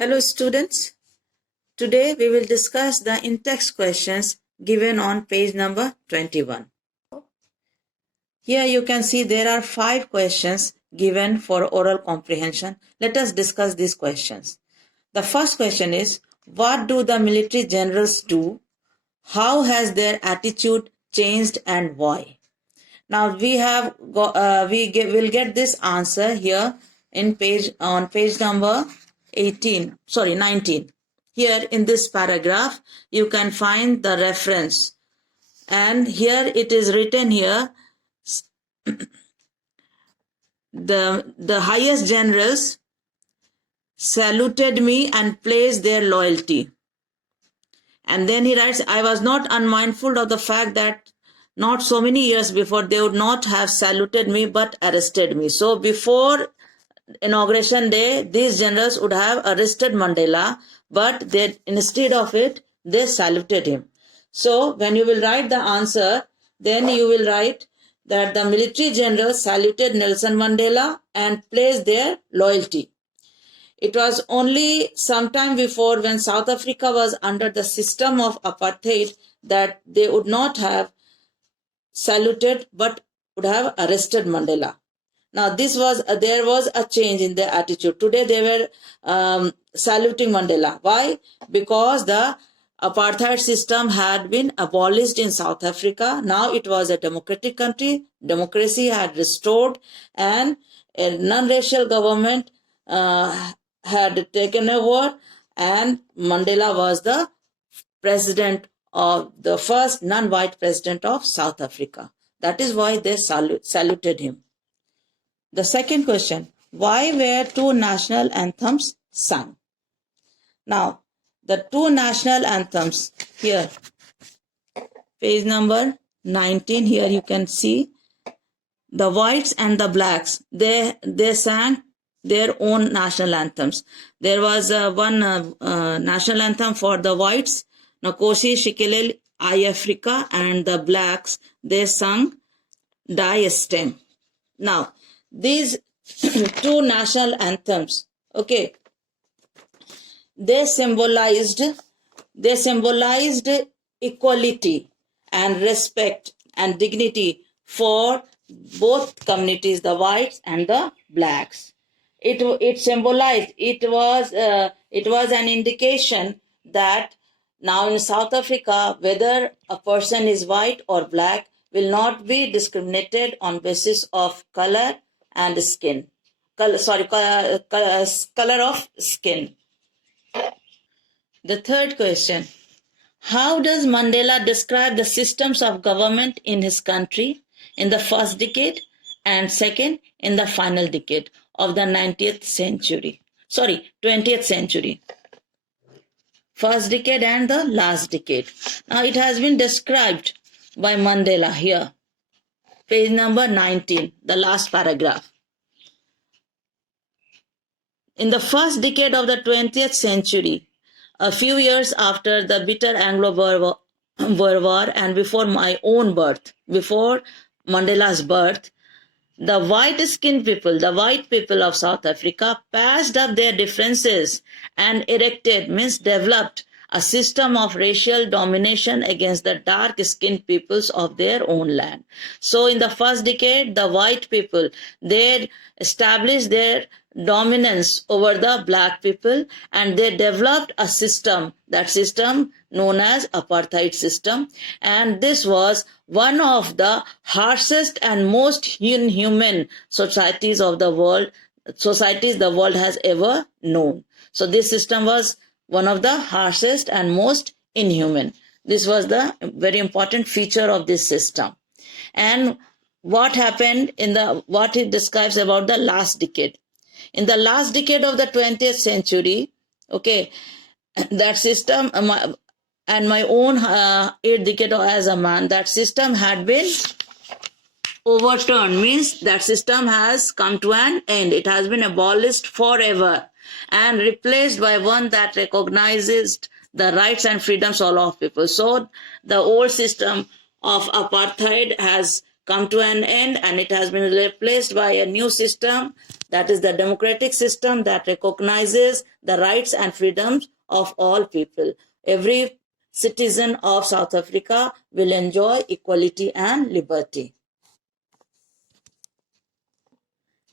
Hello students, today we will discuss the in-text questions given on page number 21. Here you can see there are 5 questions given for oral comprehension. Let us discuss these questions. The first question is, what do the military generals do? How has their attitude changed and why? Now we will get this answer here on page number 19. Here in this paragraph, you can find the reference. And here it is written here, the highest generals saluted me and praised their loyalty. And then he writes, I was not unmindful of the fact that not so many years before they would not have saluted me but arrested me. So before inauguration day, these generals would have arrested Mandela, but instead of it, they saluted him. So when you will write the answer, then you will write that the military generals saluted Nelson Mandela and praised their loyalty. It was only sometime before, when South Africa was under the system of apartheid, that they would not have saluted but would have arrested Mandela. Now there was a change in their attitude. Today they were saluting Mandela. Why? Because the apartheid system had been abolished in South Africa. Now it was a democratic country. Democracy had restored and a non-racial government had taken over, and Mandela was the president of the first non-white president of South Africa. That is why they saluted him. The second question, why were 2 national anthems sung? Now, the 2 national anthems here, page number 19, here you can see the whites and the blacks, they sang their own national anthems. There was one national anthem for the whites, Nkosi Sikelel' iAfrika, and the blacks, they sung Die Stem. Now, these 2 national anthems, okay, they symbolized equality and respect and dignity for both communities, the whites and the blacks. It symbolized, it was an indication that now in South Africa, whether a person is white or black will not be discriminated on basis of color and skin. Color of skin. The third question, how does Mandela describe the systems of government in his country in the first decade and second in the final decade of the 20th century? First decade and the last decade. Now it has been described by Mandela here. Page number 19, the last paragraph. In the first decade of the 20th century, a few years after the bitter Anglo-Boer War and before my own birth, before Mandela's birth, the white-skinned people, the white people of South Africa patched up their differences and developed a system of racial domination against the dark-skinned peoples of their own land. So in the first decade, the white people, they established their dominance over the black people, and they developed a system, that system known as apartheid system, and this was one of the harshest and most inhuman societies the world has ever known. So this system was one of the harshest and most inhuman. This was the very important feature of this system. And what happened what it describes about the last decade. In the last decade of the 20th century, okay, that system, and my own 8th decade as a man, that system had been overturned, means that system has come to an end. It has been abolished forever and replaced by one that recognizes the rights and freedoms of all people. So the old system of apartheid has come to an end, and it has been replaced by a new system, that is the democratic system that recognizes the rights and freedoms of all people. Every citizen of South Africa will enjoy equality and liberty.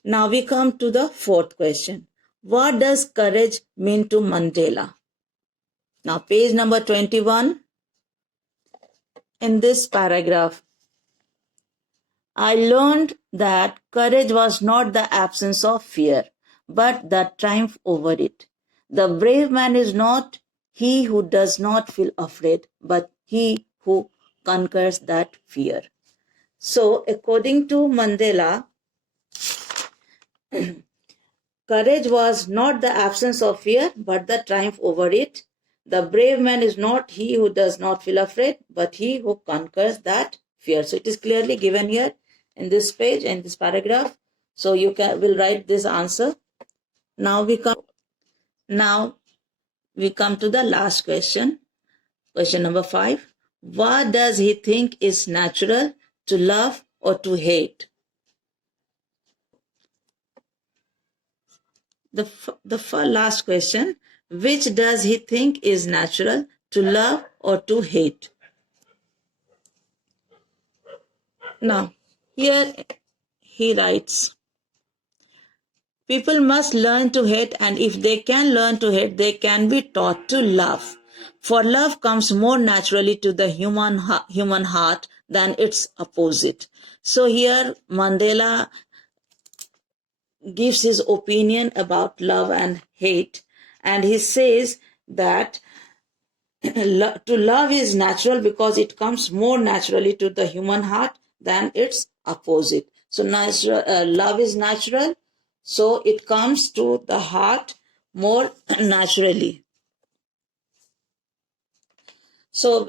Now we come to the fourth question. What does courage mean to Mandela? Now page number 21. In this paragraph, I learned that courage was not the absence of fear, but the triumph over it. The brave man is not he who does not feel afraid, but he who conquers that fear. So, according to Mandela, courage was not the absence of fear, but the triumph over it. The brave man is not he who does not feel afraid, but he who conquers that fear. So, it is clearly given here in this page, in this paragraph. So, you will write this answer. Now we come to the last question. Question number 5. What does he think is natural, to love or to hate? The last question. Which does he think is natural, to love or to hate? Now, here he writes, people must learn to hate, and if they can learn to hate, they can be taught to love. For love comes more naturally to the human heart than its opposite. So here Mandela gives his opinion about love and hate, and he says that to love is natural because it comes more naturally to the human heart than its opposite. So love is natural, so it comes to the heart more naturally. So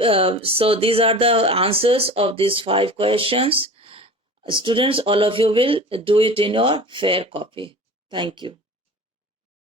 these are the answers of these 5 questions. Students, all of you will do it in your fair copy. Thank you.